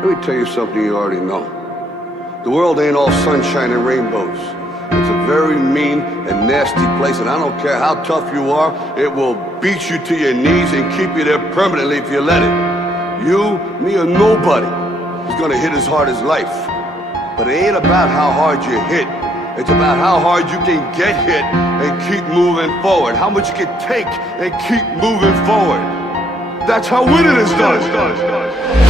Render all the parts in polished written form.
Let me tell you something you already know. The world ain't all sunshine and rainbows. It's a very mean and nasty place, and I don't care how tough you are, it will beat you to your knees and keep you there permanently if you let it. You, me, or nobody is gonna hit as hard as life. But it ain't about how hard you hit. It's about how hard you can get hit and keep moving forward. How much you can take and keep moving forward. That's how winning is done.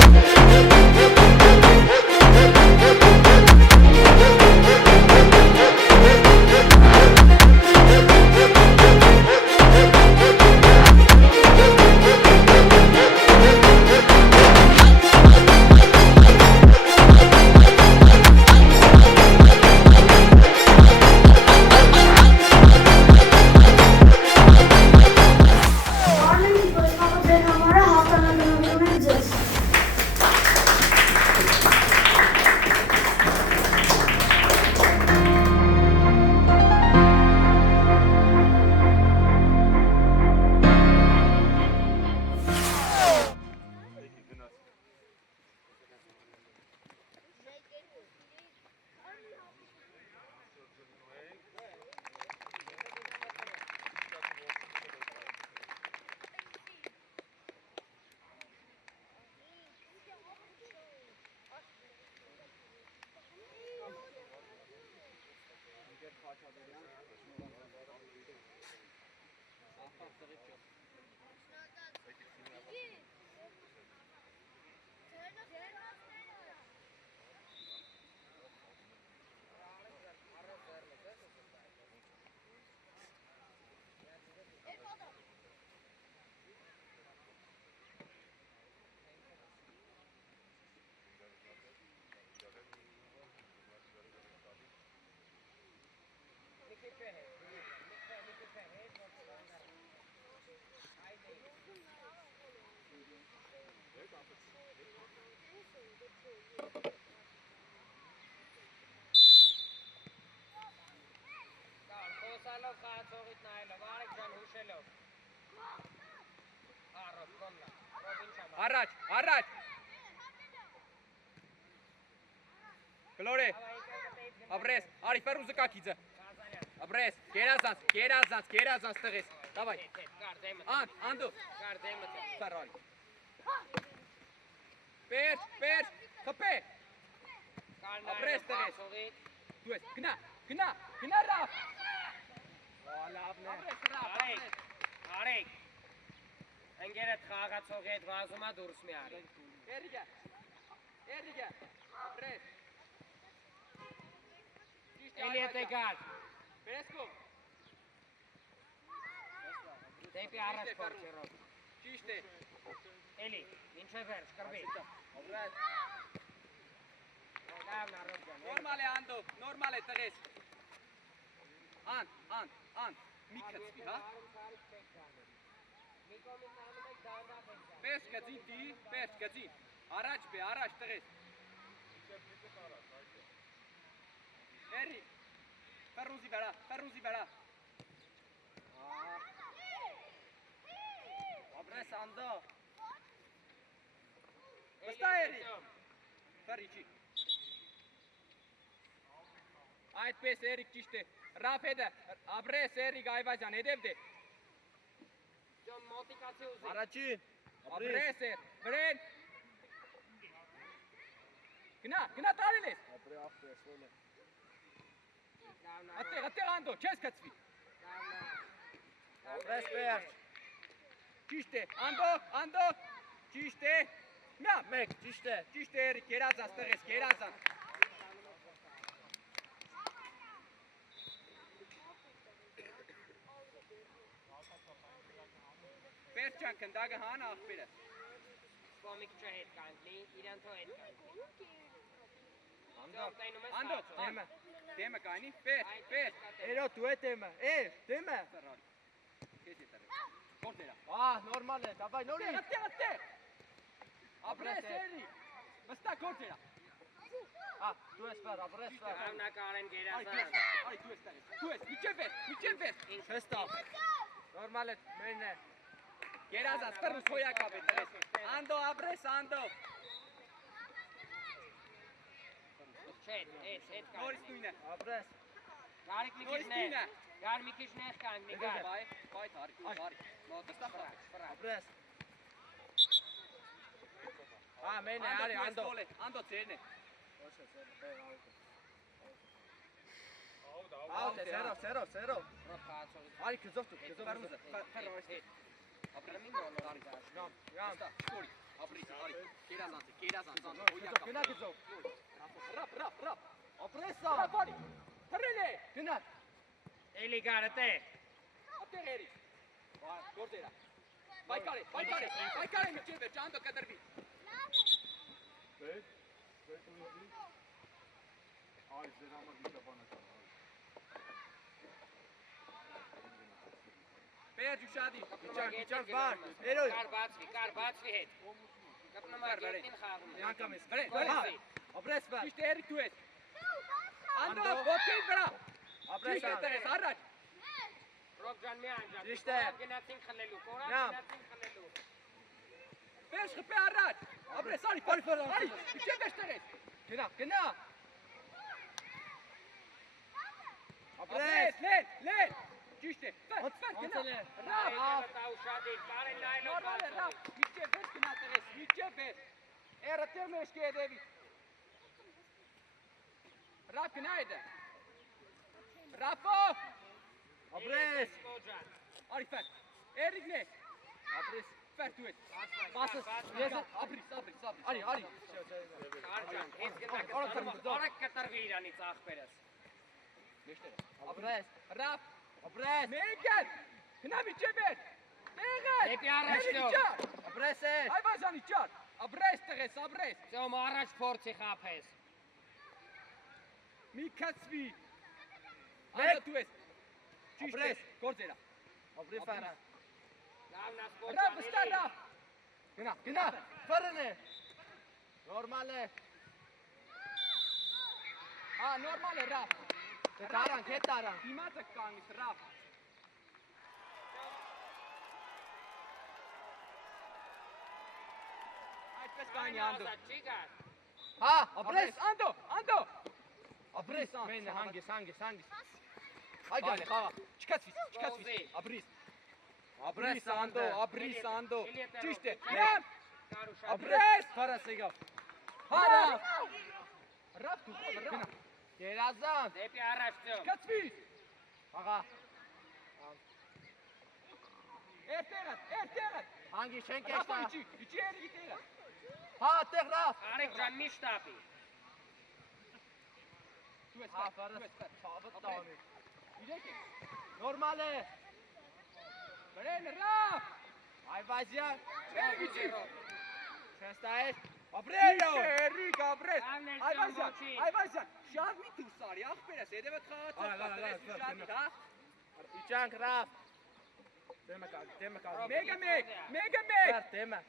Առաջ Գլորե Ապրես Արի Ֆերուզը կակիցը Ապրես Գերազանց տղես Դավայ Անդու Սարալ Պերջ Խպե Ապրես տղես Դու ես գնա ռավ Արեք Ընկերդ խաղացողի հետ վազումա դուրս մի արի Երիգա Ապրես Էլի հետ եկար Բերեսկում Դեպի առաջ պորչերով Ճիշտ է Էլի, ինչ է վերջ, կրվի Նորմալ է անդով, նորմալ է տղես Ան, մի կծվի, հա Պերջ կծի, առաջ բե, առաջ տղես Էրի, Ֆերուզի վերա Ապրես անդո Վստա էրի Ֆերիչի Այդպես էրիկ ճիշտ է Ռաֆ հետը, ապրես էրիկ Այվազյան, հետև դե Ճոն մոտիկացի ուզի Առաջին Ապրես էր, վրեն Գնա տարին ես Ատեղ անդո, չես կծվի Ապրես պերջ Ճիշտ է, անդո Ճիշտ է Միա, մեկ, ճիշտ է էրիկ, գերազանց տղես, գերազանց Պերջ ճան կնդագը հան աղբիրը Սպոմիկ չա հետ կանքնի, իրան թո հետ կանքնի Անդո, դեմը կայնի, պերջ Էրո, դու է դեմը, դեմը Կորտերա նորմալ է, դավայ, նորի Ատեղ Ապրես էրի, վստա կորտերա Դու ես վեր, ապրես վեր Հավնակար են գերազան Այ դու ես տեղես, միջև վեր Վստա Նորմալ է, մերն է Գերազան, սպրուս հոյակապ է տղես Անդո, ապրես, անդո Նորից նույնը։ Ապրես։ Գարիկ մի քիչ Նորից նեղ։ նույնը։ Գար մի քիչ նեղ կան, մի գար։ Բայ թարի, բարի։ Մոտստա ֆրա։ Ապրես։ Հա, մեն է, արի, անդո։ Անդո ծերն է։ Out է, սերով։ Ռոբ խաղացողից։ Արի, քզով դու, քզով։ Ֆերուզը, ֆերուզը։ Ապրամին նորմալ գար։ Գամ։ Ստորի, ապրի, արի։ Կերազանց, Գնա քզով։ Ռապ։ Ապրեսա։ Ռապ, հրելե։ Գնա։ Էլի գարը տե։ Ապտեղ երի։ Գործերա։ Բայկարե միջև է, ճանդո կտրվի։ Պերջ ուշադի։ Իջան բար։ Երոյ։ Կար բացվի հետ։ Կպնամար գետին խաղում է։ Յանկամ ես։ Վրե։ Ապրես բար։ Ճիշտ էրիկ դու ես։ Անդո, ոտքին վրա։ Ապրես Ճիշտ բար։ ես, առաջ։ Ռոբ ջան մի անջան։ Ճիշտ է։ Գնացին խլելու, կորան Նամ։ գնացին խլելու։ Պերջ խպե առաջ։ Ապրես, արի, միջև ես տեղես։ Գնա։ Ապրես, լեն։ Ճիշտ է։ Ֆեր, գնա։ Ռապ։ Ուշադի, կարեն նայլով Նորմալ է, ռապ։ Միջև ես գնա տեղես, միջև ես։ Էրը տեղ մեջ կեդևի։ Ռապ գնա էդը։ Ռապո։ Ապրես։ Արի ֆեր։ Էրիկն է։ Ապրես։ Ֆեր դու ես։ Բասս։ Ես ապրիս։ Արի։ Կարջան, հենց գնակ կտրվի իրանից աղբերս։ Ապրես։ Ռապ։ Ապրես։ Մեգան։ Գնա միջև ես։ Տեղը։ Դեպի առաջ դու։ Ապրես։ Այ բաժանի ճար։ Ապրես տեղես, ապրես։ Ծոմ առաջ փորձի խափես։ Մի քացվի։ Մեկ։ Անդա դու ես։ Ճիշտ Ապրես։ ես, գործերա։ Ապրես ֆարա։ Լավն Ռապ, ստա ռապ։ Գնա։ Ֆարն է։ Նորմալ է։ Հա, նորմալ է ռապ։ Տարանք, հետ տարանք։ Դիմացը կանգնես ռապ։ Այդպես կանի անդո։ Չի գար։ Հա, ապրես։ Անդո։ Ապրես։ Ապրես, Մեն հանգիս։ Այ գալի խաղա։ Չկացվի։ Ոզի։ Ապրիս։ Ապրես Ապրիս անդո։ Ճիշտ է։ Էլի Լավ։ Կար ուշադի։ Ապրես։ Ֆարաս եկավ։ Հա, ռապ։ Ռապ դու, ռապ։ Երազան։ Դեպի առաջ ծոմ։ Չկացվի։ Աղա։ Երտեղը։ Հանգի չենք Ռապը եշտա։ իջի երգի տեղը։ Հա, տեղ ռավ։ Արիկ ջան մի շտապի։ Դու ես Հա, ֆեր, ֆարաս։ դու ես ֆեր։ Չավտ տավի։ Իրեք է։ Նորմալ է։ Բրեն ռապ։ Այ բազյան։ Երգիջի։ Չստայր։ Ապրեյո։ Երիկ, ապրես։ Լավն էր Այվազյան, ճամբոչի։ այվազյան։ Շատ մի դուսարի, աղբերս, հետևդ խաղացած պատրես, շատի, հա։ Իջանք ռավ։ Դեմը կա։ Մեգը մեկ։ Դեմը։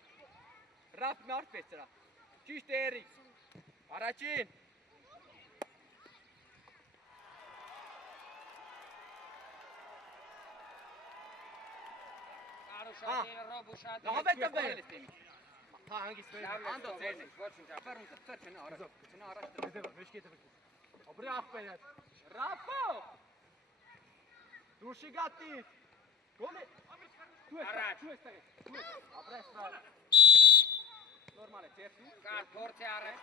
Ռապ նարդվեց դրա։ Ճիշտ է երիկ։ Առաջին։ Կար ուշադի, ռոբ ուշադի։ Լավ է տվել։ Հա, հանգիս մեր։ Անդո ծերն է։ Ոչինչ ապր։ Ֆերունը, ֆեր չնա առաջ։ Չնա առաջ։ Դեպը, մեջքի դեպը։ Ապրի ախպերը։ Ռապո։ Դուրշի գատի։ Գոլի։ Դու ես Առաջ։ տեղը։ Ապրես վար։ Նորմալ է, ծերսու։ Կար փորձի առաջ։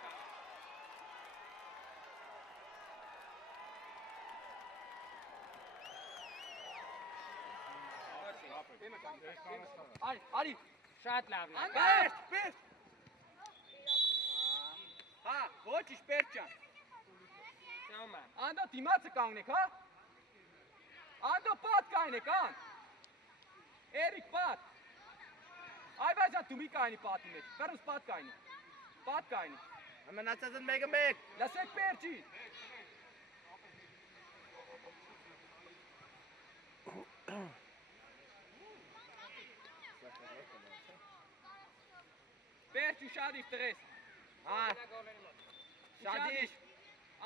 Արի։ Շատ լավն է։ Պերջ։ Հա, ոչիշ պերջ ջան։ Ծոմը։ Անդո դիմացը կանգնեք, հա։ Անդո պատ կայնեք, ան։ Երիկ պատ։ Այվազյան դու մի կայնի պատի մեջ։ Ֆերուս պատ կայնի։ Պատ կայնի։ Մնացածն մեկը մեկ։ Լսեք պերջի։ Պերջ ուշադիր տղես։ Հա, շադիշ։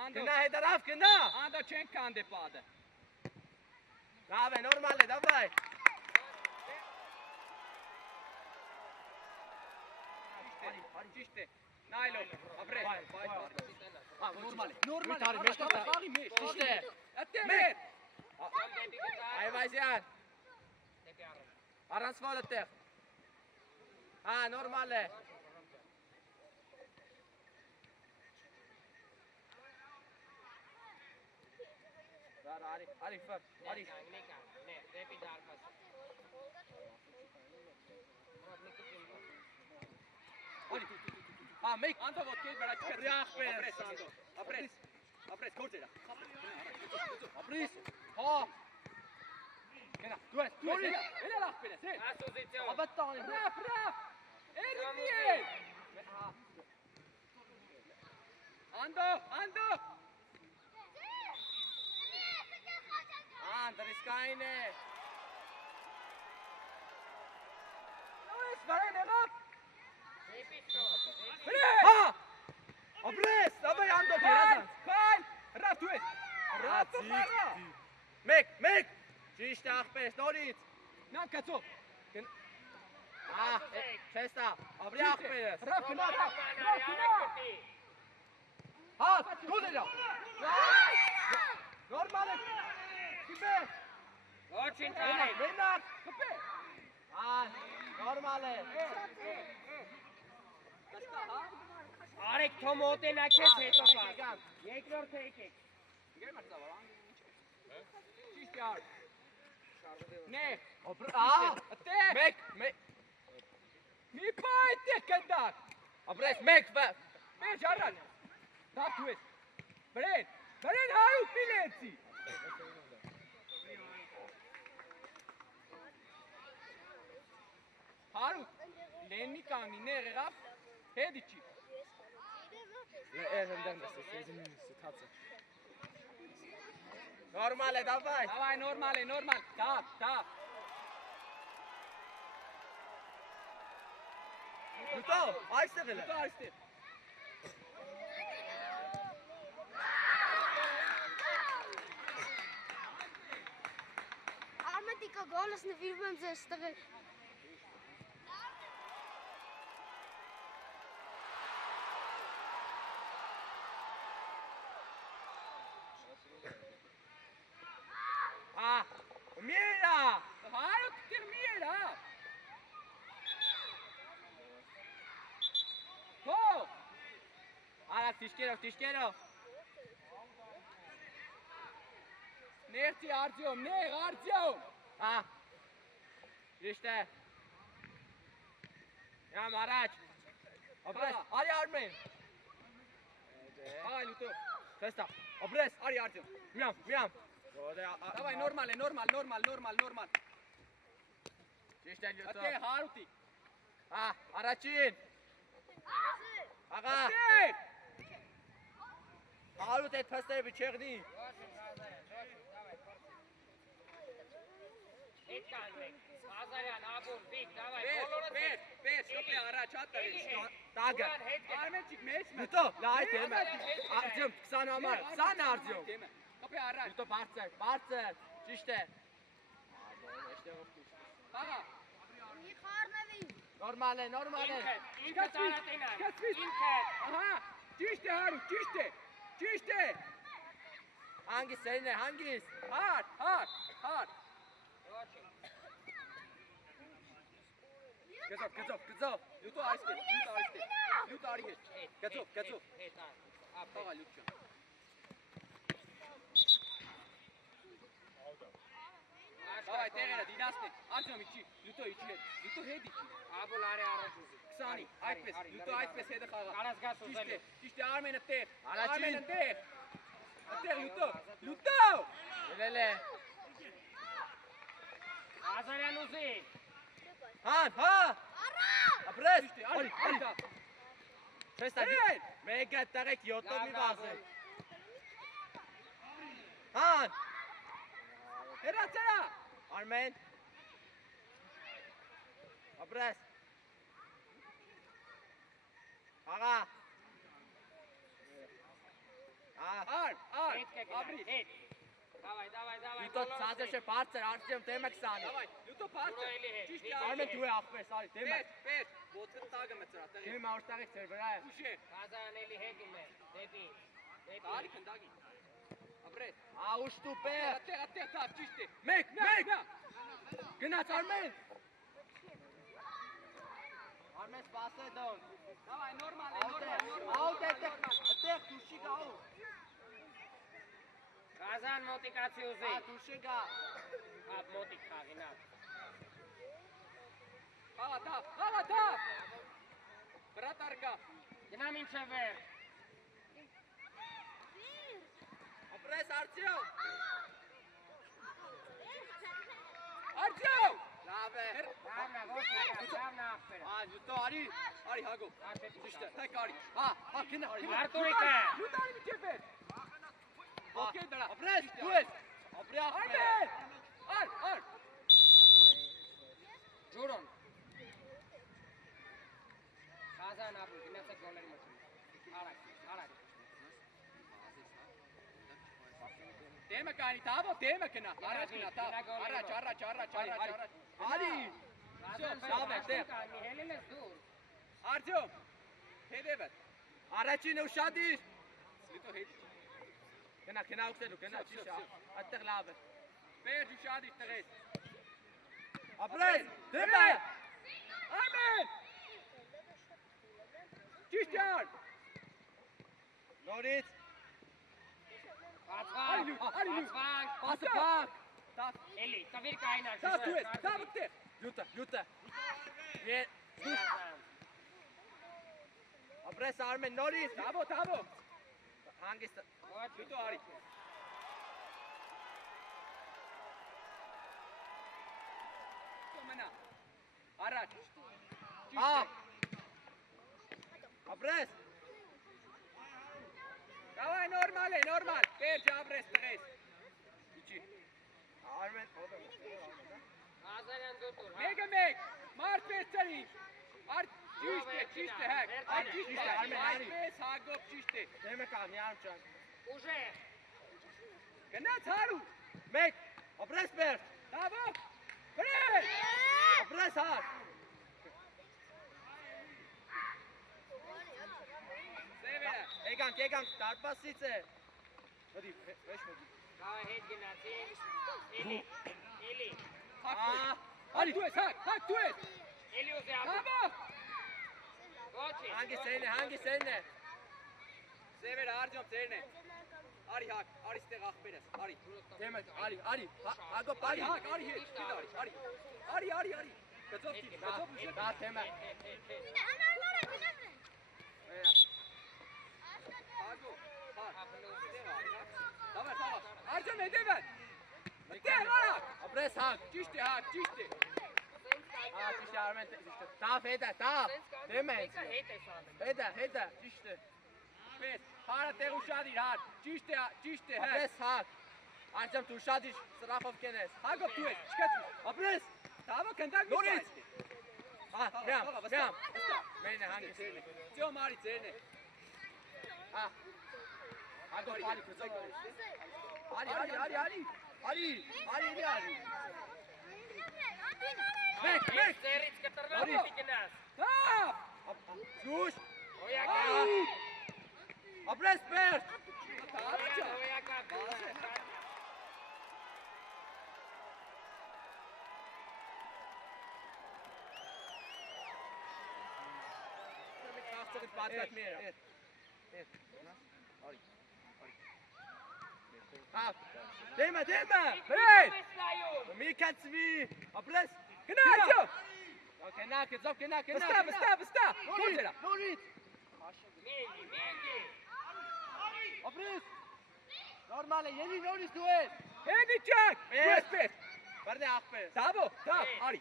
Անդո, Գնա հետարավ, գնա։ անդո չենք կանդե պատը։ Լավ է, նորմալ է, դավայ։ Ճիշտ է։ Նայլով, ապրես։ Նորմալ է, մեջ կաղի մեջ։ Ճիշտ է։ Այդտեղ Մեկ։ Կամ դեպի գնդա։ Այվազյան։ Դեպի առը։ Առանց վոլը տեղ։ Հա, նորմալ է։ Արի, ֆր, արի։ Նեկան, նե, դեպի դարպաս։ Հա, մեկ անդո ոտքեր վրա չկա։ Ապրի ախպեր, Ապրես, Սանդո, ապրես։ Ապրես, քորջերա։ Ապրես։ Հա։ Գնա, դու ես, էլա ախպեր ես, էլ։ Ասոզիցիոն։ Ավատան, ռաֆ։ Էրդի է։ Անդո։ Դրիսկային է։ Նույնս վարեն եղավ։ Դեպի շոտ։ Հա։ Ապրես, դավայ անդո դերազան։ Քայլ, ռաֆ դու ես։ Ռաֆ խարա։ Մեկ։ Ճիշտ է ախպեր, նորից։ Նա կացո։ Չեստա, ապրի ախպերս։ Ռաֆ գնա, ռաֆ գնա։ Հա, դու դերա։ Նորմալ է։ Կիպե։ Ոչինչ արի։ Մենակ։ Կպե։ Նորմալ է։ Կստա, հա։ Արեք թոմոտենա քեզ հետո պար։ Երկրորդ եկեք։ Գեր մարտավար, ճիշտ յար։ Նե, այդտեղ։ Մեկ։ Մի պա այդտեղ կնդակ։ Ապրես, մեկ։ Մեջ առաջ։ Դավ դու ես։ Բրեն հայուտ միլեցի։ Հարուտ, լեննի կանգնի, ներ եղավ, հետի չի։ Նորմալ է, դավայ։ Davai, normal. Tap. Ուտո, այստեղ էլ է։ Դու այստեղ։ Արմատիկա գոլս նվիրում եմ ձեզ տղեր։ Mira! Հարուտ դեր միերա։ Հո! Արա տիշկերով։ Ներցի Արտյոմ, Արտյոմ։ Ճիշտ է։ Յամ առաջ։ Ապրես, արի Արմեն։ Այ լուտո։ Տեստա, ապրես, արի Արտյոմ։ Միամ։ Davai, normal. Ճիշտ է լյուտո։ Այդտեղ հարուտի։ Առաջին։ Աղա։ Այդտեղ։ Հարուտ այդ փստերը բիչեղնի։ Հետ կանեք։ Ազարյան, Աբուր, Վիկ, դավայ, բոլորը Պես, կպե առաջ հատտավի։ Տագը։ Արմենչիկ մեջ։ Լյուտո, լայ դեմ է։ Արտյոմ 20 համար, 20 Արտյոմ։ Կպե առաջ։ Լյուտո բարձր, ճիշտ է։ Աղա։ Մի խառնվի։ Նորմալ է։ ինքը ծարատենան, Կացվի։ ինքը։ Ահա, ճիշտ է հարուտ, ճիշտ է։ Հանգիստ սերին է, հանգիստ։ Հար։ Գծով, լուտո այստեղ, լուտո արի հետ, գծով, Հետ ան, աղա լուտ չան։ Davai, տեղերը, դինաստ է, Արտյոմ իջի, լուտո իջի հետ, լուտո հետ իջի, Աբուլ արի առաջ ուզի։ 20-ի, այդպես, լուտո այդպես հետը խաղա։ Կարաս գաս ուզելի։ Ճիշտ է, Արմենը տեղ, Առաջին։ Այդտեղ լուտո, Ելել է։ Ազարյան ուզի։ Հա։ Ապրես։ Արի դա, Տեստա։ Հեն։ Մեկը տեղեք 7-ով մի վազել։ Հան։ հերացերա, Արմեն։ Ապրես։ Աղա։ Հետ կգնա, ապրի, հետ։ Դավայ, Լյուտո ցածր չէ, բարձր, Արտյոմ դեմը 20-ի։ Davai, լուտո պարտը, ճիշտ է, Արմեն դու է ախպես, արի, դեմը։ ոտքը տագը մծրա, տեղի, Դեմը արտաղից ծեր վրա է։ ուշ է, Ազարյան էլի հետ իմե, դեպի։ Արի քնդագի։ Ապրես։ Աուշ դու պեր։ Ատեղ, տավ, ճիշտ է։ Մեկ։ Գնաց Արմեն։ Արմեն սպասե դոն։ Դավայ, նորմալ է, Աուտ այդտեղ դուշի գա ու։ Ղազան մոտիկացի ուզի։ Դուշի գա։ Հապ մոտիկ խաղինա։ Հալա, Բրատ արկա։ Գնա մինչև վեր։ Ապրես Արտյոմ։ Արտյոմ։ Լավ է։ Դավնա, ոչ եկա, դավնա աղբերը։ Յուտո, արի Հագով։ Ճիշտ է, թեք արի։ Գնա։ Արտուրիկը։ Յուտարի միջև վեր։ Okay, դրա։ Ապրես, դու ես։ Ապրյա։ Արմեն։ Ար։ Ջուրոն։ Ղազան ապուր, գնացեք գոլերի մոչում։ Արակ։ Դեմը կանի, տավո, դեմը գնա։ Առաջ գնա, տավ։ Առաջ։ Արի։ Ղազան հելին ես դուր։ Արտյոմ, հետևը։ Առաջինը ուշադիր։ Լիտո հետ։ Գնա ուքսելու, գնա ճիշտ է։ Այդտեղ լավ է։ Բերջ ուշադիր տղես։ Ապրես, դեմը։ Արմեն։ Ճիշտ յար։ Նորից։ Բացվանք։ Պասը պակ։ Տավ, Էլի, տվիր կայնար։ տավ դու ես, տավ ուտեղ։ Յուտա։ Ապրես Արմեն, նորից։ Տավո։ Հանգիստ։ Յուտո արի։ Մնա։ Առաջ։ Ապրես։ Davay normal. Berç abres tăgăs. İçi. Armen. Ղազարյան դու դուր։ Meg. Mart pestari. Art çişte hak. Art çişte. Armen. Pes hagop çişte. Demek abi yarımcan. Ուժե։ Gana taru. Meg. Apres ber. Tamam. Bres. Apres har. Severa. Egan. Darpasitse. Hadi. Beş hadi. Կավայ հետ գնացի։ Էլի։ Hadi tu es hak tu es. Էլի ուզի ապուր։ Tamam. Ոչի։ Hangi seninle? Severa harcam seninle. Ari hak. Ari steg akberes. Ari. Demek Ali. Hagop Ari Ali. hak. Ari hit. Ari. Kazop çift. Kazop uçak. Daha tema. Hago. Tamam. Harcam edever. Gel ara. Apres hak. Çişte hak. Çişte. Çişte Armen. Daha feda. Daha. Demek. Հետ է սանում։ Heda. Çişte. Pes. Para te ușadir hak. Çişte hak. Apres hak. Arcam tu şadiş. Srafov kenes. Hago tu es. Çıkart. Apres. Tamam kantak. Doris. Meam. Basta. Mene hangi seninle? Diyorum Ari seninle. Hagop Ali kızak. Ali. Meg. Սերից կտրնա Նորից։ պիտի գնաս։ Tamam. Ջուշ. Հոյակա։ Ապրես բերջ։ Հոյակա։ Քաղցրից պատկած մեր։ Դեմը։ Hey. Մի կացվի։ Ապրես։ Gnacio. Կենակ։ Basta. Կոջերա։ Նորից։ Մենգի։ Ապրես։ Նորմալ է, ելի նորից դու ես։ Hedi çak. Pes. Pes. Բարդե ախպեր։ Tamam. Ari.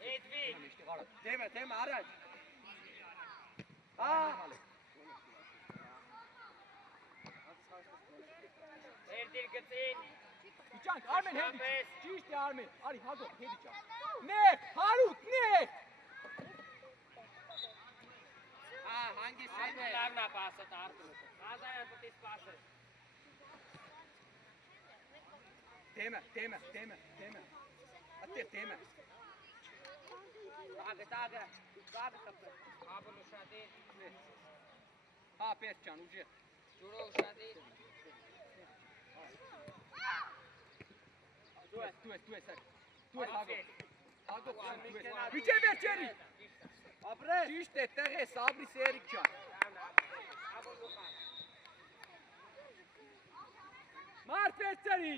Հետվի։ Դեմը առաջ։ Երդիր գծին։ Çak. Armen hedi. Pes։ Çişte Armen. Ari hago hedi çak. Ne? Harut ne? Hangi Ալմեն seninle? լավնա պասը տարտում։ Ղազարյան պտիս պասը։ Deme. Atır deme. Dağ kapı. Ապն ուշադիր։ Ha pes can ucu. Ջուրո ուշադի։ Դու ես Հագո։ Միջև վերջերի։ Ապրես։ Ճիշտ է, տեղ է, Սաբրի Սերիկ ջան։ Մարդ վերջերի։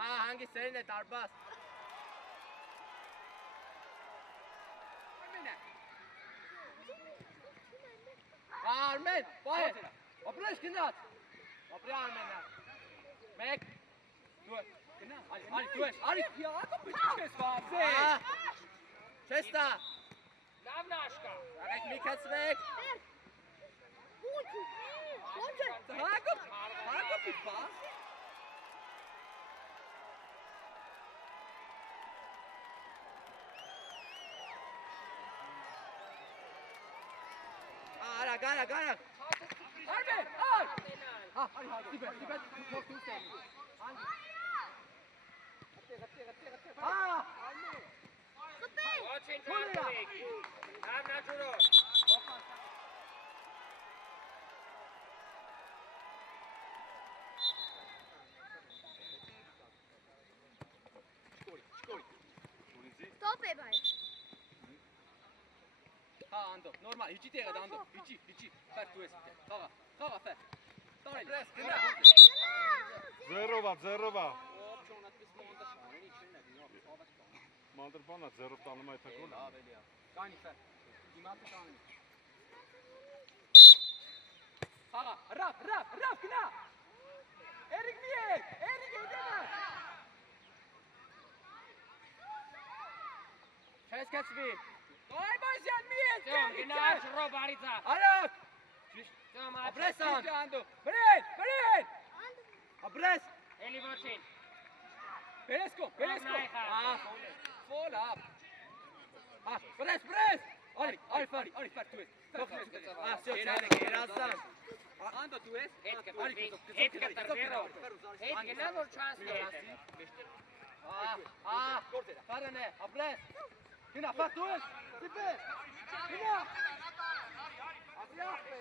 Հանգի սերին է տարբաս։ Արմեն, բայ է։ Ապրես գնաց։ Ապրի Արմենը։ Մեկ։ Դու ես։ Գնա։ Արի դու ես։ Արի։ Հագո պիչք ես բավზე։ Չեստա։ Լավ նաշկա։ Արեք մի կացվեք։ Հագո պիպա։ Արագ։ Արմեն, այ։ Արի Հագո, դիպեր, թող դու սերի։ Ոչինչ արտեք։ Լավ նա ջուրո։ Stop է բայ։ Անդո, նորմալ, հիջի տեղը դանդո, հիջի, ֆեր դու ես դե, խաղա, ֆեր, տարել, գնա, Ձերովա, ոպչոն ատպես մոնդա շանեն, իչին է, մանտրպանա ձերով տանում այդ հակոլ, ավելի է, կանի ֆեր, դիմատը կանի, խաղա, ռավ, գնա, Էրիկ մի եկ, Էրիկ եդենա, Չես կացվի։ Այբազյան մի եկ, Ծոմ, գնա ջուրո բարիցա։ արակ, Ծոմ, Ապրես ան։ անդո, բրեն, Ապրես։ Էլի ոչինչ։ Բերեսկո, ֆոլ ապ, բրես, արի, ֆեր, դու ես, Ասյո, չայնը գերազան։ անդո դու ես, Հետ կտրվիրով։ Հետ գնա որ չանց հետ։ Ֆարն է, ապրես։ Գնա, ֆար դու ես, դիպեր, գնա։ Ապրի ախպե,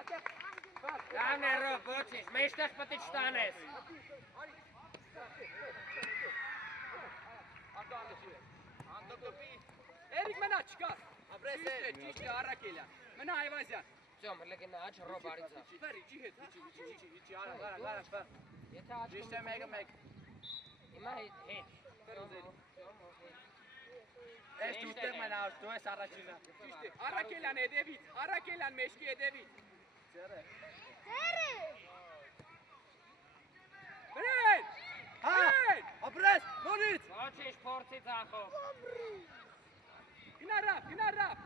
ատեղ, ֆար։ Լավ ներով, ոչինչ, մեջտեղ պտի չտանես։ Անդո դուպի, Էրիկ մնա չկար, Ապրես է։ ճիշտ է առակելյան, մնա այվազյան, Ծոմ, լգնա ջուրո բարիցա։ ֆեր, իջի հետ, իջի, Արագ, ֆար։ Եթե Ճիշտ է աչքում մեկը մեկ։ հիմա հետ։ Ես դու տեղ մենա, դու ես առաջինը։ ճիշտ է, առակելյան հետևից, առակելյան մեջքի հետևից, Ձերը։ բրեն, Ապրես, նորից։ Ոչինչ փորձի ծախով։ գնա ռապ,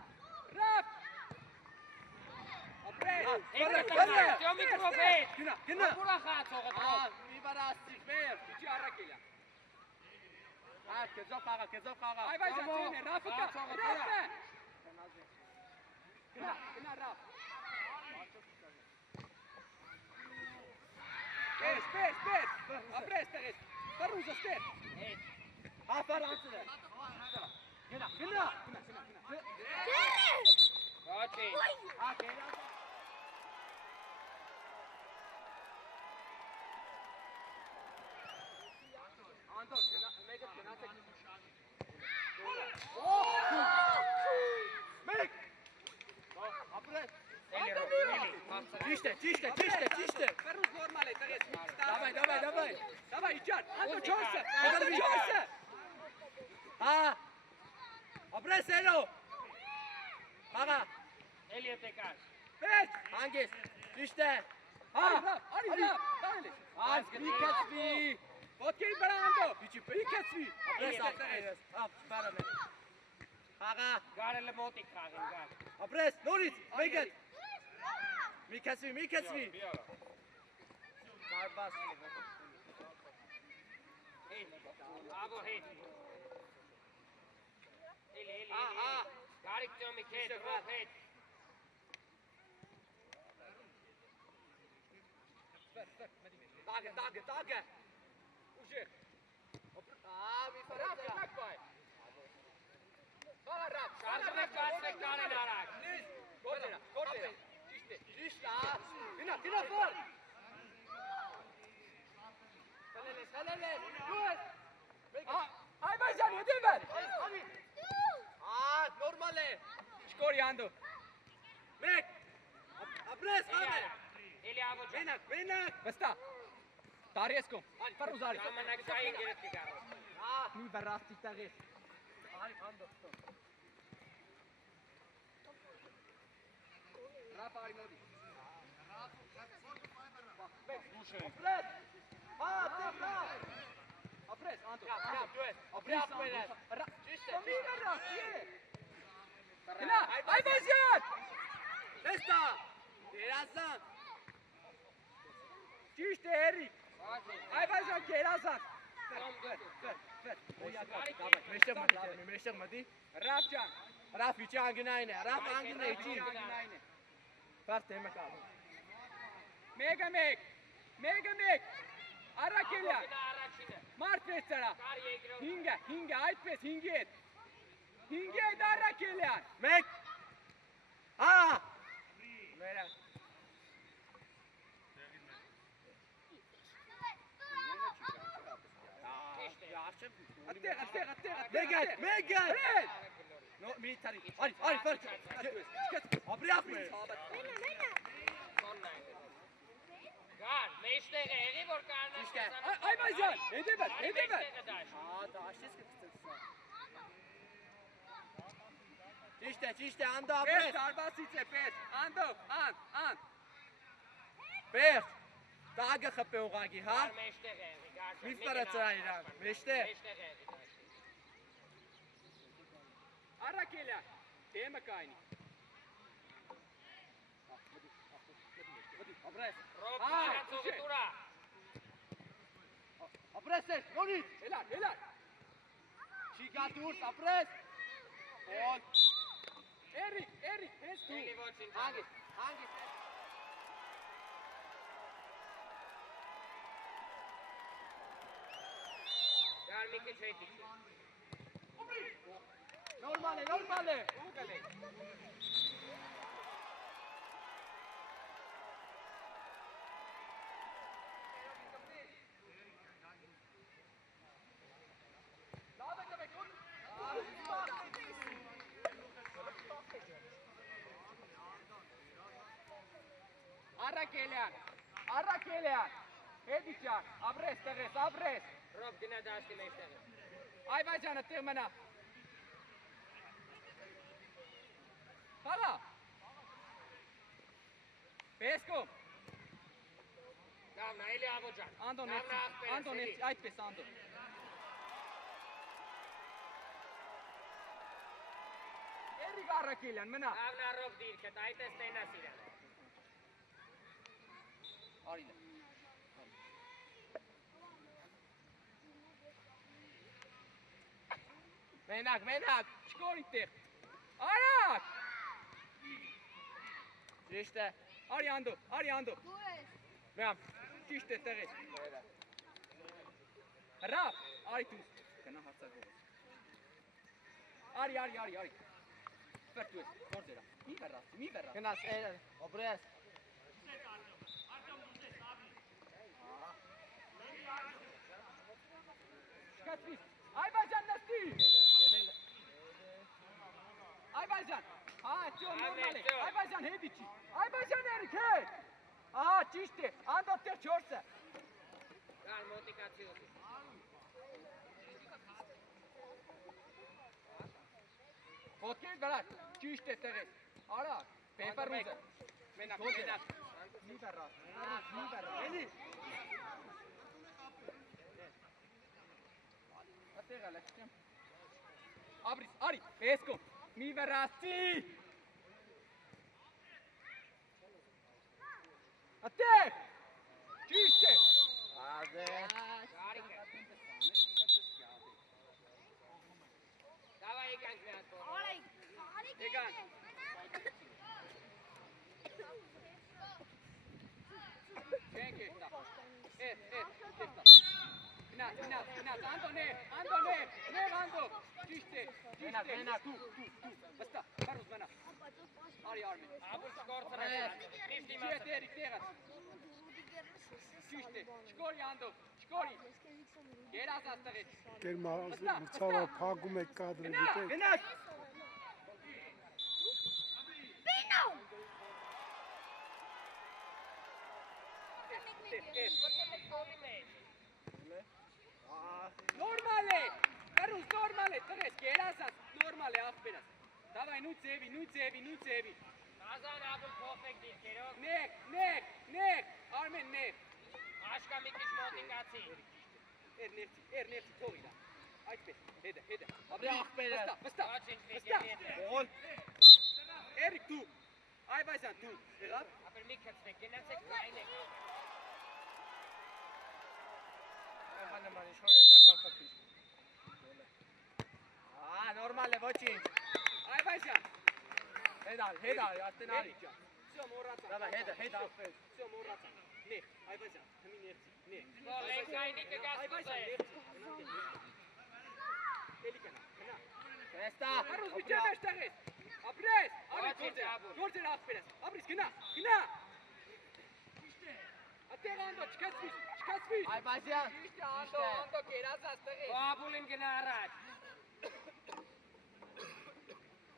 ապրես, Ծոմի կրով հետ։ Գնա։ Ուրախ հացողը ծով։ Մի բարաստիկ, մեր։ իջի առակելյան, Կեզով խաղա։ այվազյան ծեն է, ռապը կա, գնա ռապ, Պես, ապրես տեղես, պարուզը ստեր, Հապար անցր է։ Գնա։ Ոչինչ։ անդո, մեկը գնացեք, Մեկ։ Ապրես։ Էլի ռով, էլի։ Ճիշտ է։ պարուզ նորմալ է տեղես, Դավայ։ իջան, անդո չորսը, Ապրես էլո։ Խաղա։ Էլի եթե կար։ Պես, Հանգես։ Ճիշտ է։ արի ռապ, տարել ես, Մի կացվի։ ոտքերի վրա անդո, մի կեցվի, Ապրես ախտերես։ Ֆարը մեկ։ Խաղա։ Գարելը մոտիկ խաղին գար։ Ապրես, նորից, մեկը։ Մի կացվի։ Կարբաս։ Աբո հետ։ Էլի։ Գարիկ ծոմի հետ, ռով հետ։ Տագը, ուժեղ, Մի ֆարը։ Խաղա ռապ, Կարծրեք կանեն արակ։ Գոթերա։ Ճիշտ է։ Գնա վար։ Խելելես։ Դուես։ Այբազյան հետև էր։ Նորմալ է։ Շկորի անդո։ Մեկ։ Ապրես, համեր։ Էլի ավոջան։ Մենակ։ Վստա։ Տարիեսկում։ Պարուզարի։ Ժամանակային գերետի գարով։ Մի վրաստի տեղի։ Այ անդո։ Ռապ այնորի։ Ապրես։ Ապրես, անդո։ Ապրես, ապրես։ Ճիշտ է։ Մի վրաստի է։ Գնա, այբազյան։ Վստա։ Գերազան։ Ճիշտ է, Էրիկ։ Այբազյան գերազան։ Մեշտեղ մտի։ Ռաֆ ջան։ Ռաֆ իջի անգնային է։ Ռաֆ անգին է իջի։ Պարտ դեմը կավ։ Մեկ։ Արակելյան։ Մարդ վեցարա։ 5 այդպես 5 հետ։ 5 հետ Արակելյան։ Մեկ։ Մերա։ Atեղ։ Մեկ։ No, մի տարի։ Արի, ֆերք։ Ապրիախ մեր։ Գար, մեջտեղ է, եղի որ կանան։ Այբազյան, հետև էր։ Դաշտես Ճիշտ է, անդո ապրես։ Պերս, արբասից է, պերս, անդո, ան։ Պերս, տագը խպե ուղագի, հա։ Մեջտեղ է, եղի, գար։ Մի վրացրա իրան, մեջտեղ։ Մեջտեղ է, եղի, դաշտ։ Արակելյան, դեմը կայնի։ Ապրես։ Ռոբ, կարացողի տուրա։ Ապրես ես, նորից, հելար։ Շիկա դուրս, ապրես։ Հոն։ Էրիկ, հես դու։ Էլի ոչինչ։ Հանգիստ։ Գար մի քիչ հետ իջի։ Նորմալ է։ Ուգալ է։ Արակելյան, հետի ճան, ապրես տեղես, ապրես։ Ռոբ, գնա դաշտի մեջտեղ է։ Այբազյանը տեղ մնա։ Հալա։ Պեսկում։ Դավնա, էլի ավոջան։ Անդոն այդպես անդոն։ Էրիկ Արակելյան, մնա։ Դավնա Ռոբ դիրքդ, այդպես տենաս իրան։ Արինը։ Մենակ, չկորի տեղ։ Արակ։ Ճիշտ է։ Արի անդո։ Դուես։ Մեմ, ճիշտ է տեղես։ Ռապ, արի դու։ Գնա հարցակով։ Արի։ Ֆերտ դու ես, գործերա։ Մի վերած։ Գնաս, ապրես։ Շկացվիս, այբազյան նստի։ Այբազյան, ճոն նորմալ է, այբազյան հետի չի, այբազյան Էրիկ հետ։ Ճիշտ է, անդոտ տեղ 4-ը։ Գար մոտիկացի ոտի։ Ոտքեր վրակ, ճիշտ է տեղես, արա, պեպր ուզը։ Մենակ, մի վերած, էլի։ Ատեղ ալա, չեմ։ Արի, պեսկում, մի վերացի։ Ատեղ, ճիշտ է։ Դավա եկանք մի հատ բոր։ Եկանք։ Չենք էստա։ Գնաց, Անդոնե, նեղ Անդո։ ճիշտ է, դու, վստահ, Ֆարուզ մնա։ Արի Արմեն։ Աբուշ կորցրել։ Միշտ Չի է դերիկ տեղած։ Ճիշտ է, շկորի անդով, շկորի։ Երազ աստղից։ Մրցավա փակում եք կադրը, գիտեք։ Գնաց։ Pino! Նորմալ է, Ֆարուզ նորմալ է, տղես, երազ աստ, նորմալ է, աղբերաս։ Դավայ, նու ձևի։ Ազան աբուլ փոխեք դիրքերով։ Նեղ, Արմեն նեղ։ Աշկա մի քիչ մոտիկացի։ Ներցի, թողի դա։ Այդպես, հետը։ Ապրի աղբերը։ Վստահ։ Ոչինչ վիդեո։ Ողոլ։ Էրիկ դու, Այվազյան դու, եղավ։ Ապր մի քցնեք, գնացեք նայնեք։ Հաննամանի շորյանա կախակիր։ Նորմալ է, ոչինչ։ Այվազյան։ Հետար, ատենարի։ Всё, մոռացա։ Դավա, հետ աղբեր։ Всё, մոռացա։ Նեղ, Այվազյան, հմի ներցի, նեղ։ Թողեք նայնիկը Այվազյան, գացուցեք։ Էլի կնա։ Վստա։ Ֆարուզ մի ջեմ էշտեղես։ Ապրես, գործեր աղբերս։ Ապրես, գնա։ Ատեղ անդո, չկացվիր։ Այբազյան։ Ճիշտ է, անդո, կերազ աստղից։ Աբուլին գնա առաջ։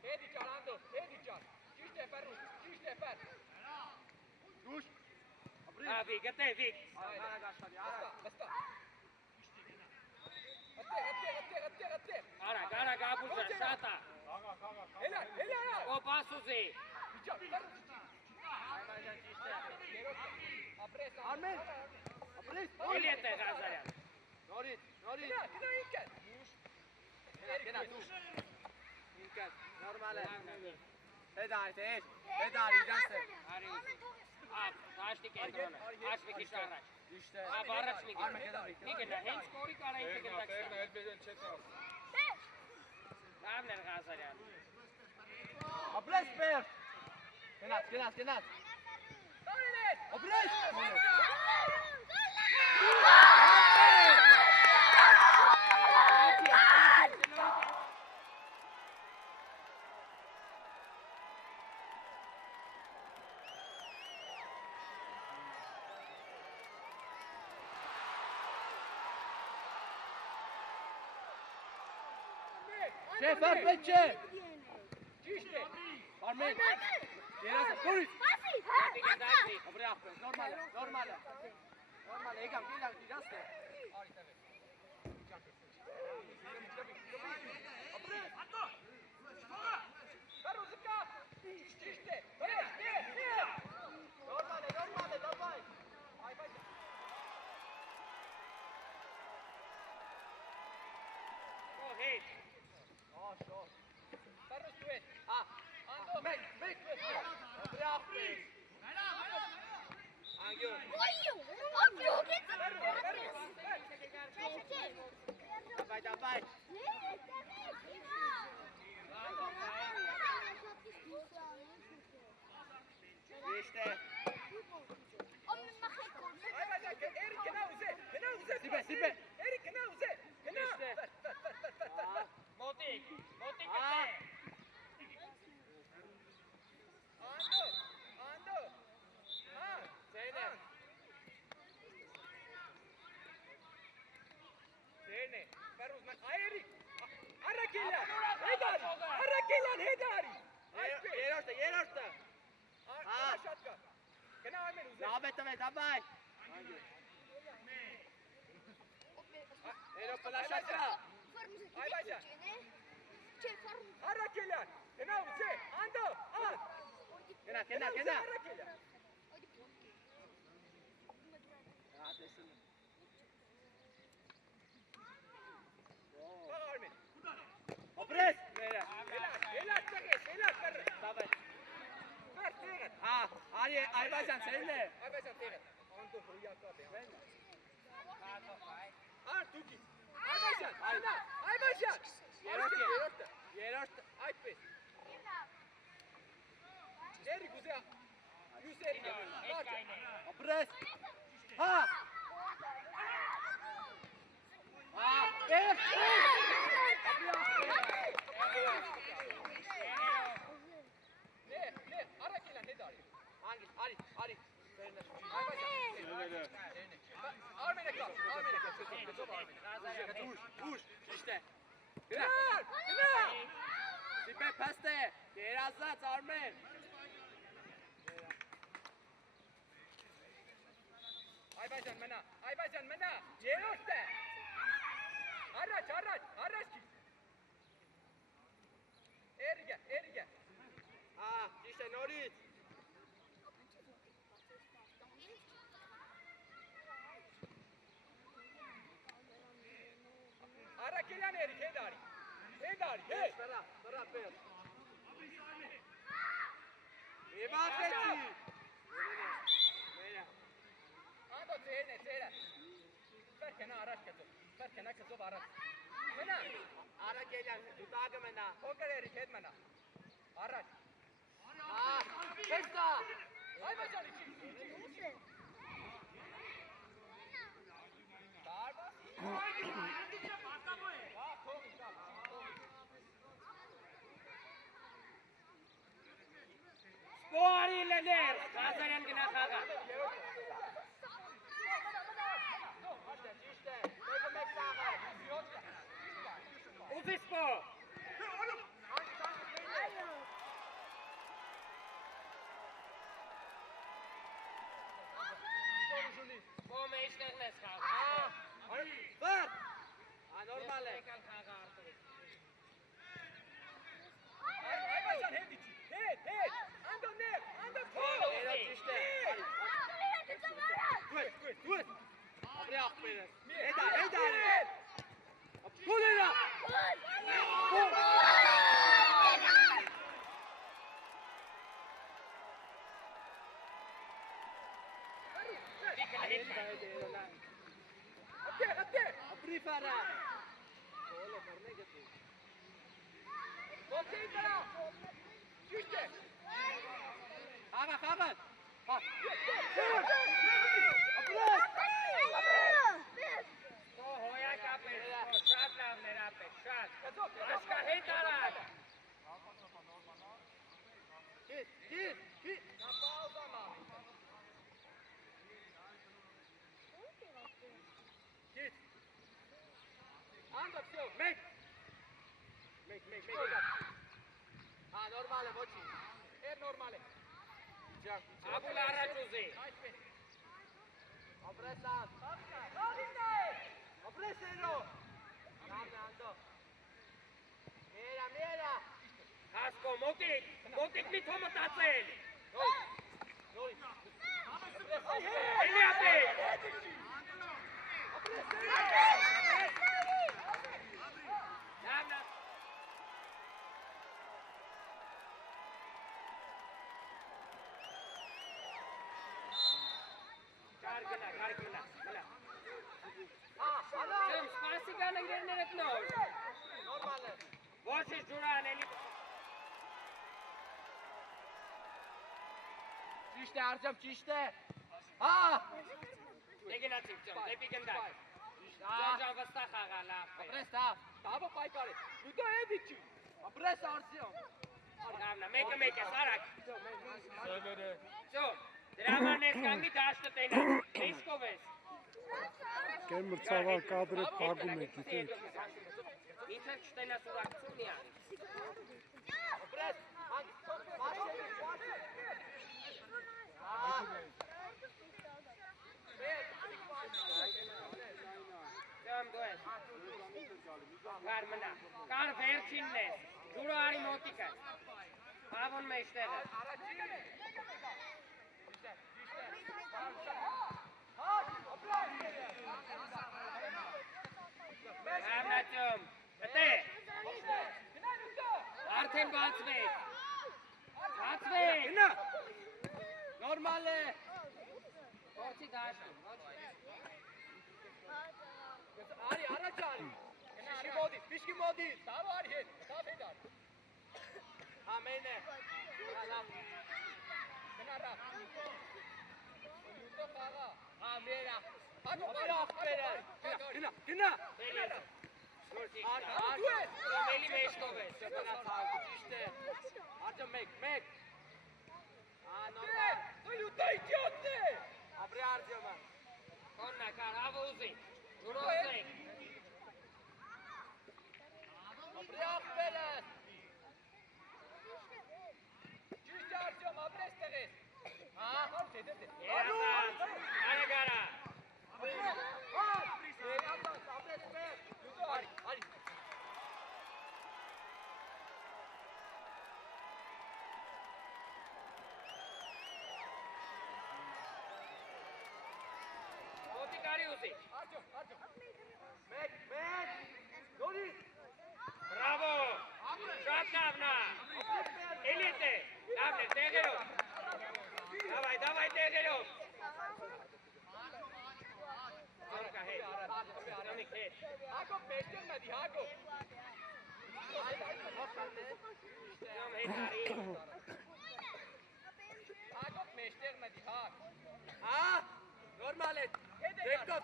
Հետի ճար, անդո, Ճիշտ է, Ֆարուզ, Ֆար։ Դուշ։ Աբի, գտեվիկ։ Վստահ։ Ատեղ։ Արագ, աբուլժա, շատա։ Հելա։ Օպաս ուզի։ Ապրես, Արմեն։ Էլի է տեղ Ազարյան։ Նորից։ Գնա ինքս։ Գնա դու։ Ինքս, նորմալ է։ Հետար, իրանց է։ Ապ, աշտի կենտրոնը, աշվի քիչ առաջ։ Ճիշտ է։ Ապ, առաջ մի Արմեն, գնա։ հետար։ Մի գնա, հենց կորի կարային կգնդակստան։ Լավն էր Ազարյան։ Ապրես պեր։ Գնաց։ Ապրես։ Շեֆ, ապետ չէ։ Ճիշտ է։ Արմեն։ Երազը, դուրից։ Դեպի գնդակցի։ Ապրի աղբեր, նորմալ է։ Եկամ, իրանց է։ Ֆարուզ կա։ Ճիշտ է։ Նորմալ է, դավայ։ Օհետ։ Ֆարուզ դու ես։ Անդո, Մեկ, ապրի աղբեր։ Անգյոն։ Դավայ։ Ճիշտ է։ Էրիկ գնա ուզե։ Սիպե։ Էրիկ գնա ուզե։ Ճիշտ է։ Մոտիկ գտե։ Անդո։ Ձերն է։ Ֆարուզ ման, Էրիկ։ Արաքելյան, հետարի։ Երորդը։ Շատ կա։ Գնա Արմեն ուզե։ Լավ է տվե, դավայ։ Էրո պլաշակա։ Արաքելյան, գնա ուզե։ Անդո, Գնա։ Արաքելյան։ Արմեն։ Ապրես։ Հելա տղես, կռը։ Դավայ։ Վեր տղետ։ Արի Այվազյան ցելն է։ Այվազյան տղետ։ Անդո հրիակա բե։ Դուքի։ Այվազյան, Այվազյան։ Երորդը։ Այդպես։ Էրիկ ուզե։ Մյուս Էրիկ։ Ապրես։ Ապրի աղբեր։ Արա կելան, հետ արի։ Անգից, արի։ Արմենը կա, գծով Արմենը։ Ուշ, ճիշտ է։ Գնա։ Սիպե փաստ է, երազած Արմեն։ Այբազյան մնա, երորդ է։ Առաջ քիչ։ Էրգե։ Ճիշտ է, նորից։ Արակելյան Էրիկ, հետ արի, Բրա, պեր։ Եվ ախեցի։ Անդո ծերը։ Պերքենա առաջ կծով առաջ։ Մնա։ Արակելյան, դու տագը մնա։ Հոկր Էրիկ, հետ մնա։ Առաջ։ Քեստա։ Այբաջանի չի։ Spori Lener, Kazaryan gina khaga. Ufispo. Come ishlegnes khaga. Ver. Normal է։ Այբաջան հետ իջի, հետ, անդո ներ, փոլ։ Էրա ճիշտ է։ Դուես, ապրի աղբերը։ Հետ արի։ Փոլ էրա։ Ապրի ֆարա։ Ո՞քեյ կրա։ Ճիշտ է։ Խաղա։ Hoya kapes, շատ լավներ ապես, շատ։ Աշկա հետ արած։ Գիտ։ Նա պաուզա մամի։ Գիտ։ Անդո, всё, մեկ։ Նորմալ է, ոչինչ։ Նորմալ է։ Աբուլ առաջ ուզի։ Ապրեսան։ Ապրես էրո։ Անդո։ Մերա։ Հասկո, մոտիկ մի թո մտածել։ Նորի։ Էլի ապես։ Լավ։ Կարգնա։ Ձեմ, սպասի կան ընգերներըտ նոր։ Նորմալ է։ Ոչիշ ջուրան էլի։ Ճիշտ է, Արջամ, ճիշտ է։ Դեգենացիվ ճոմ, դեպի գնդակ։ Ճոջան վստա խաղա լավ։ Ապրես, տավը պայկար է։ Դու դա էդ իջի։ Ապրես, Արջամ։ Լավնա, մեկը ես, արակ։ Ճոմ, դրա համար նես կանգնի դաշտը տենա։ Իսկով ես։ Կեն մրցավար կադրը փակում է, գիտեք։ Ինչը չտենաս ուրակցում մի անի։ Ապրես, Ճոմ դու ես։ Կար մնա, կար վերջինն ես, ջուրը արի մոտիկը։ Հավոն մեջտեղը։ Հավնաճում, հտե։ Արդեն բացվեք։ նորմալ է։ Որցի դաշտում, Արի, առաջ արի։ Պիշկի մոդից, տավ արի հետ, տավ հետ արի։ Ամեն է։ Գնա ռավ։ Յուտո խաղա։ Մերա։ Ապրի աղբերը։ Գնա։ Ելի մեջտով ես, Ճիշտ է։ Արտյոմ մեկ։ Նորմալ։ Դու յուտա իդիոտ է։ Ապրի Արտյոմը։ Կոննա կար, ավո ուզի, ուրոզեք։ Ապրի աղբերս։ Ճիշտ է Արտյոմ, ապրես տեղես։ Երասան, արագարա։ Ապրես պեր։ Յուտո արի։ Մոտիկարի ուզի։ Արտյոմ։ Մեկ։ Նորից։ Բրավո, շատ նավնա։ Էլիտ է, նավն է, տեղերով։ Դավայ տեղերով։ Զորկա հետ, նամիկ հետ։ Հակոբ մեջտեղ մետի, Հակոբ։ Նամ հետ արի։ Հակոբ մեջտեղ մետի, Հակ։ Նորմալ է։ Դեպքով։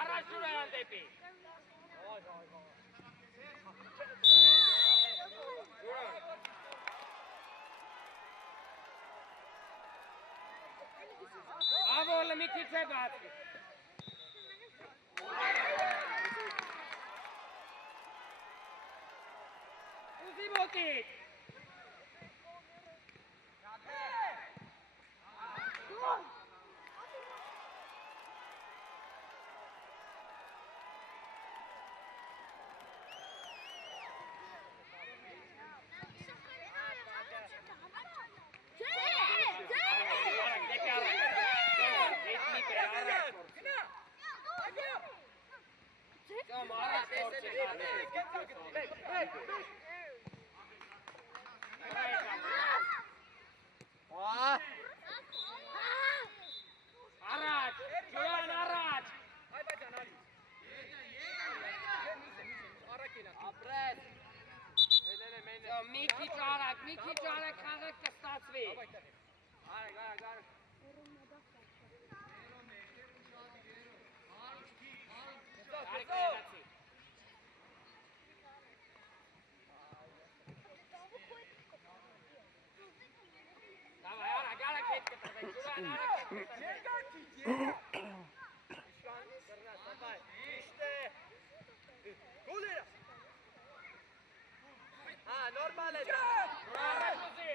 Առաջ ջուրան դեպի։ Ջուրան։ Ավոլը մի քիչ է բացի։ Ուզի մոտիկ։ Դեպի առաջ։ Դեպի պեր առաջ կործի։ Կամ առաջ կործի։ Առաջ, ջուրան առաջ։ Ապրես։ Մի քիչ արագ խաղը կստացվի։ Արագ։ Արագ ներացի։ Դավայ, արագ հետ կտրվեք, ջուրան արագ հետ կտրվեք։ Նորմալ է։ Առաջ ուզի։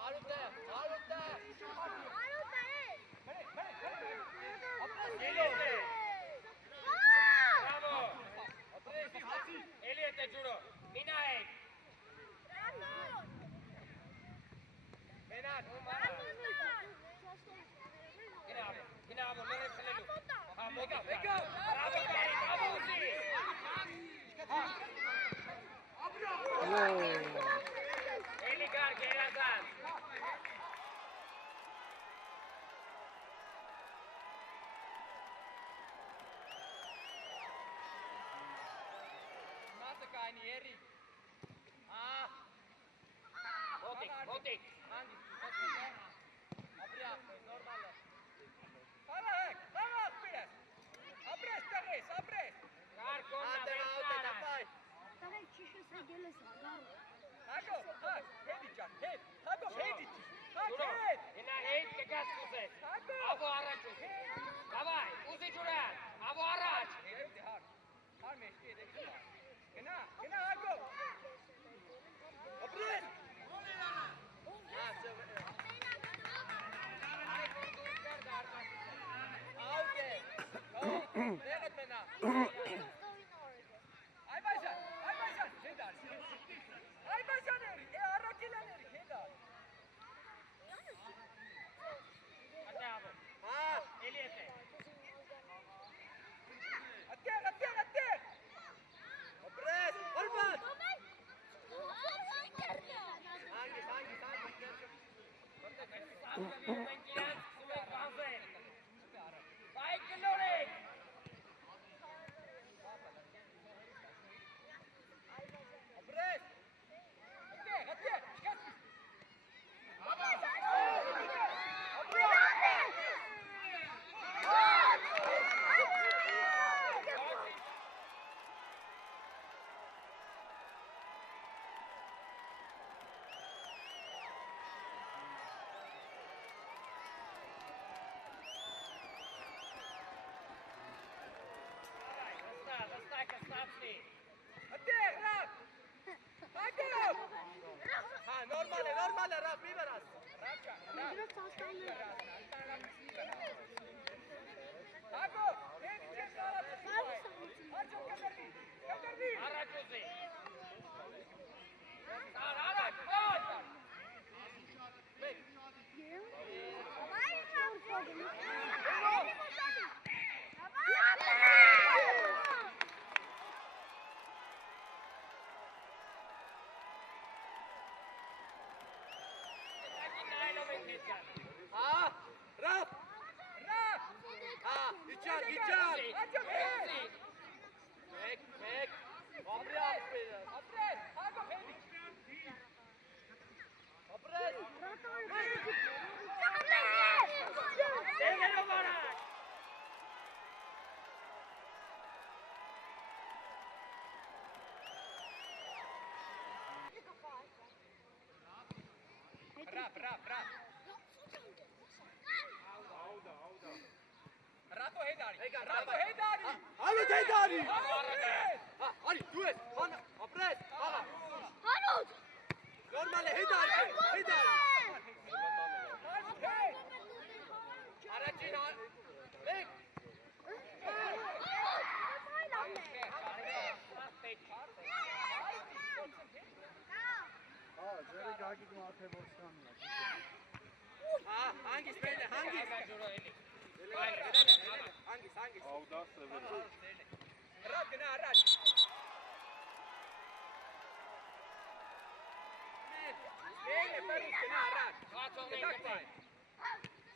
Հարուտ է։ Էլիտ է։ Բրավո։ Էլիտ է ջուրո։ Մինա հետ։ Մենակ։ Գնա, լորև խլելու։ Մեկավ։ Մեկավ։ Բրավո, կարի, բրավո ուզի։ Էլի կար, գերազան։ Մատը կայնի երի։ Մոտիկ։ Ապրի աղբեր, նորմալ է։ Խաղակ, պիրես։ Ապրես տեղես, ապրես։ Կար կոննա վերցարան։ Հակով, հետ իջան, հետ։ Հակով, հետ իջի։ Ջուրո, Հետ։ հինա հետ կգաս կուզես։ Ավո առաջ ուզի։ Դավայ, ուզի ջուրան, ավո առաջ։ Հար մեջքի եդեք շուղա։ Գնա, Հակով։ Ապրես։ Out է։ Դեղդ մենա։ Այբաժան, հետար։ Այբաժան երի, առակելան երի, հետար։ Ատե ավո։ Էլիտ է։ Ատեղ։ Ապրես, արբատ։ Հանգիս։ Մենք իրանց սկսում ենք բանվել։ Բայ կլորեք։ Ապրես։ Ատեղ, շկացվի։ Գնացի։ Այդտեղ, Ռաֆ։ Այդտեղ։ Հա, նորմալ է, Ռաֆ, մի վրաս։ Ռաֆ ջան, Ռաֆ։ Հակո, հետ չես արածի։ Արջոք կտրվի, կտրվի։ Առաջ ուզի։ Առաջ, ոչ։ Հա, Ռաֆ։ Հա, իջան։ Մեկ, ապրես պետը, ապրես, հակո հետի։ Ապրես։ Դերերով առաջ։ Ռաֆ։ Ռաֆո հետարի։ Հալուտ հետարի։ Հա, արի, դու ես, ապրես, հաղա։ Հանուտ։ Նորմալ է, հետարի։ Առաջին, մեկ։ Հա, ջերը գագիկ մարդը որ ստանում է։ Հա, հանգիստ բերել է, հանգիստ։ Հանգիստ։ Աուդաս է վեր։ Ռաֆ գնա առաջ։ Մեն է պերուս գնա առաջ։ Հացողնեն գտեն։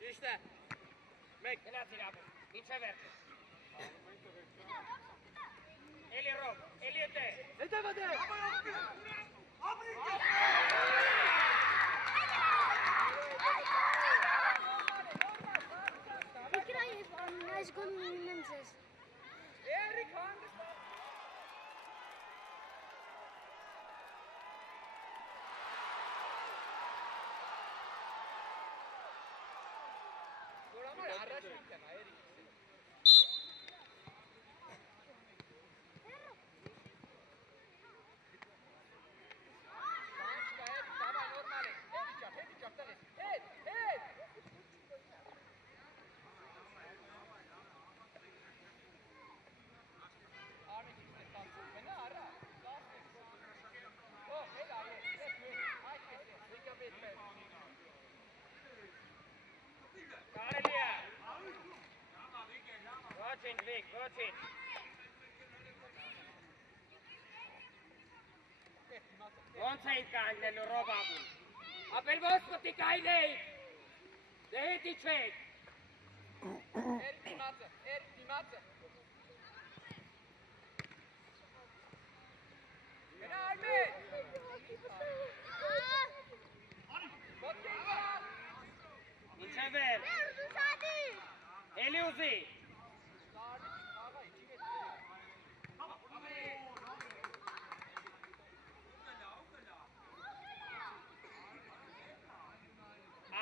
Ճիշտ է։ Մեկ։ Գնացի Ռաբոն, ինչ է վերջը։ Էլի ռոբ, էլի էտե։ Հետևը դե։ Fikra jest, nasz go minęces. Էրիկ հանգիստ։ Որամար առաջ ինքն է, Էրիկ։ Կարելի է։ Ոչինչ, Վիկ, ոչինչ։ Ոնց էինք կանգնելու Ռոբաբուն։ Ապել ոնց պտի կայնեիք։ Դե հետի չեք։ Էրիկ դիմացը։ Գնա Արմեն։ Ինչ է վեր։ Էլի ուզի։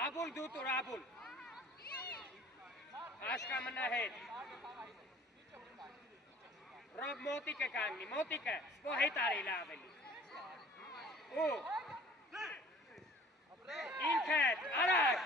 Աբուլ դու տուր, աբուլ։ Աշկա մնա հետ։ Ռոբ մոտիկը կանգնի, մոտիկը, սպո հետ արի լավելի։ Ու։ Ինքդ, արագ։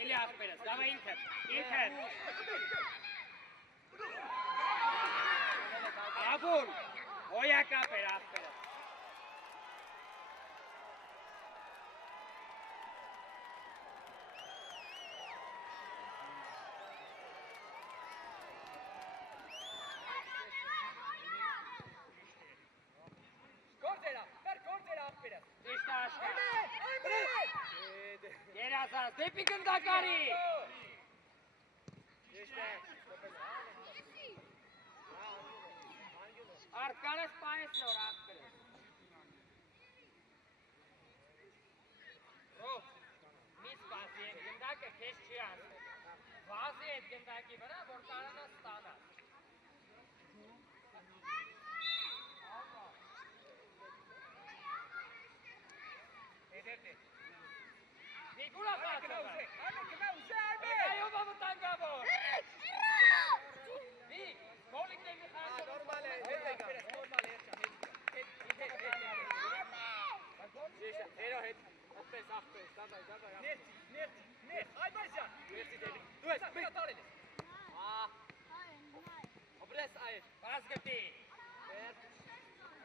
Էլի աղբերս, դավա ինքդ։ Աբուն, հոյակապ էր աղբերս։ Ճիշտ աշկա։ Երասաս, դեպի գնդակարի։ Արկանես պայես նոր աղբերս։ Ռոբ, մի սպասի են, գնդակը քեզ չի ասել։ Վազի այդ գնդակի վրա, որ կարանաս ստանաս։ Հետերտե։ Նիկուլա խացը։ Գնա ուզե, Արմեն։ Այով ավտանգավոր։ Վիկ, գոլիկ դեմի խացը։ Նորմալ է, հետ եկա։ Նորմալ է, հետ։ Հերո հետ։ Ախպես, դադայ։ Ներցի, Այբազյան։ Ներցի դեպի։ Դու ես, մի տարել ես։ Ապրես այր։ Բաց գտի։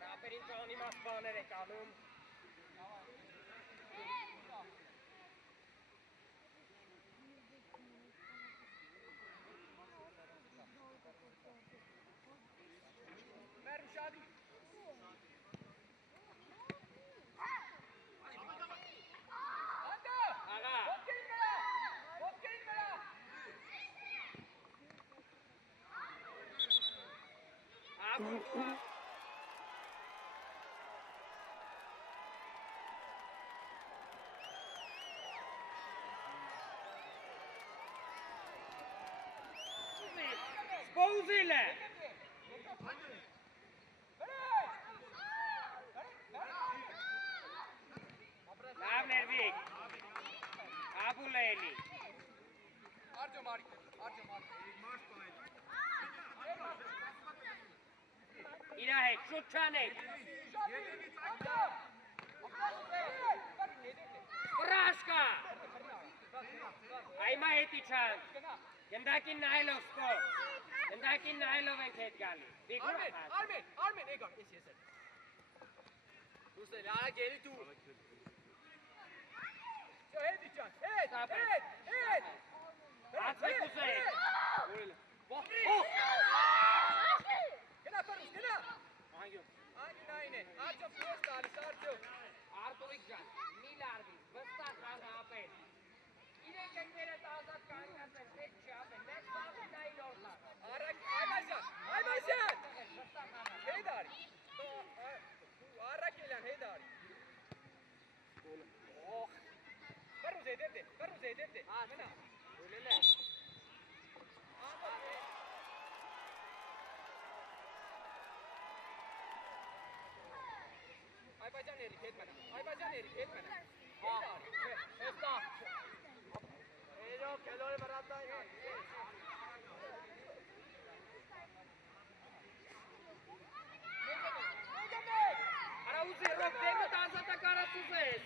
Ռապերին ճանի մաս բաներ եք անում։ Մեր ուշադի։ Անդա։ Աղա։ Ոտքերին վրա։ Աղու։ Սպոուզիլ է։ Լավ ներվիկ։ Աբուլ է էլի։ Արձո մարի։ Իրա հետ, շուտ չանեք։ Վրաշկա։ Այմա հետի չան։ Գնդակին նայլով սպո։ Գնդակին նայլով ենք հետ գալի։ Արմեն, եկա, ես էլ։ Դուս էլ, արա գերի դու։ Հետի ճան, հետ։ Ացվեք ուզեք։ Գնա, պարուս, գնա։ Անգյոն։ Այնին է, արձո պրոս տալիս, արձո։ Արտուրիկ ջան, մի լարվի, վստահ հաղապել։ Իրենք եկներըտ ազատ կանյաց են, հետ չի ապել, մեկ սաղի նայի նորլար։ Այբազյան, հեյդարի։ Առակելյան, հեյդարի։ Պարուս հետերտե, գնա։ Ուլել է։ Այբազյան էրիկ, հետ մենա։ Էստա։ Էրո, կելորը վրատայ։ Արա ուզի, ռոք դեմդ ազատակարած ուզես։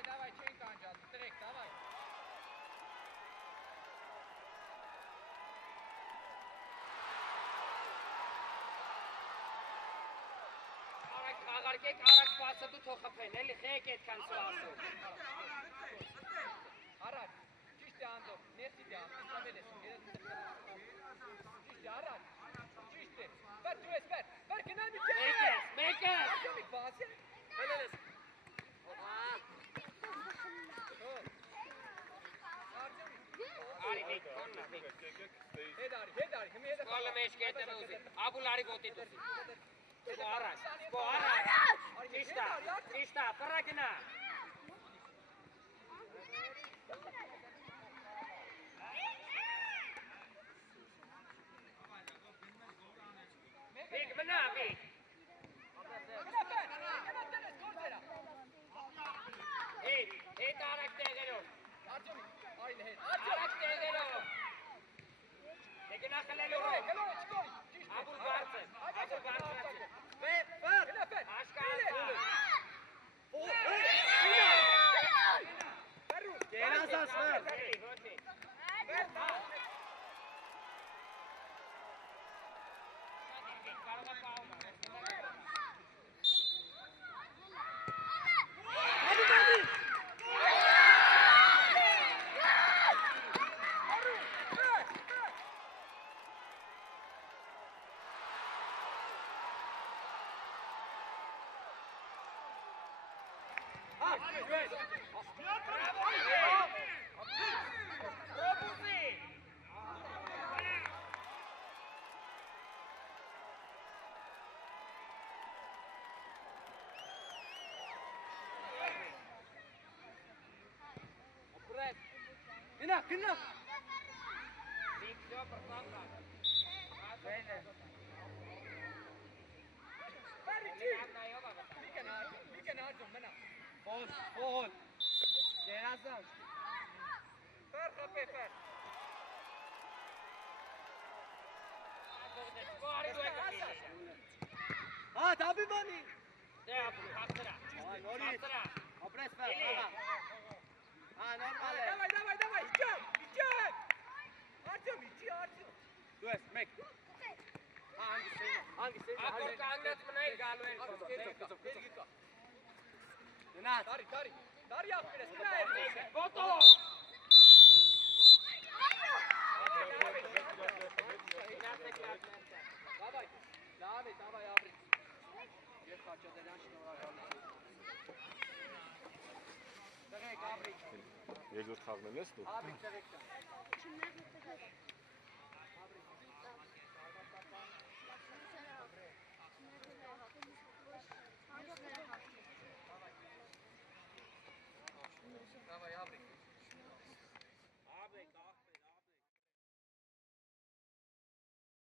Давай, չեն կանջալ, տրեք, давай։ Աղարկեք արակ պասը դու թող խփեն, էլի խեք այդքան սուասում։ Առաջ, ճիշտ է անդով, ներսի դե անդով, սավել ես, ճիշտ է, առաջ, ճիշտ է, բեր, դու ես, բեր, գնալ մի չեն։ Մեկես։ Աջոմիկ բաց է, բելել ես։ Արի վիկ, կոննա վիկ։ Հետարի, հմի հետը Կոլը մեջ կետը ուզի, աբուլարի ոտի դուսի։ Սպո առաջ, ճիշտա, պրա գնա։ Վիկ, մնա, վիկ։ Հետ արակ տեղերով։ Արակ տեղերով։ Դեգնա խլելու հով։ Աբուլ բարձր։ Աշկարացու։ Գերազաս վեր։ Կարող է պահում Գնա։ Վիկտոր բրտանա։ Ֆոլ։ Գերազան։ Ֆեր խփե ֆեր։ Դաբի բանի։ Դե ապրա։ Նորից։ Ապրես ֆեր։ Նորմալ է։ Давай, իջեք։ Արտյոմ, իջի Արտյոմ։ Դու ես մեկ։ Հանգիստ։ Ակոր կանգնած մնայի գալու են։ Երգիկա։ Գնաց։ Տարի աղբերես, գնա երգիկ։ Գոտո։ Давай, ապրի։ Ես խաչատերյան շնորհակալություն։ Տղեկ, ապրի։ Երկրորդ խաղն ես դու։ Ապրի տղեկ։ Չնայած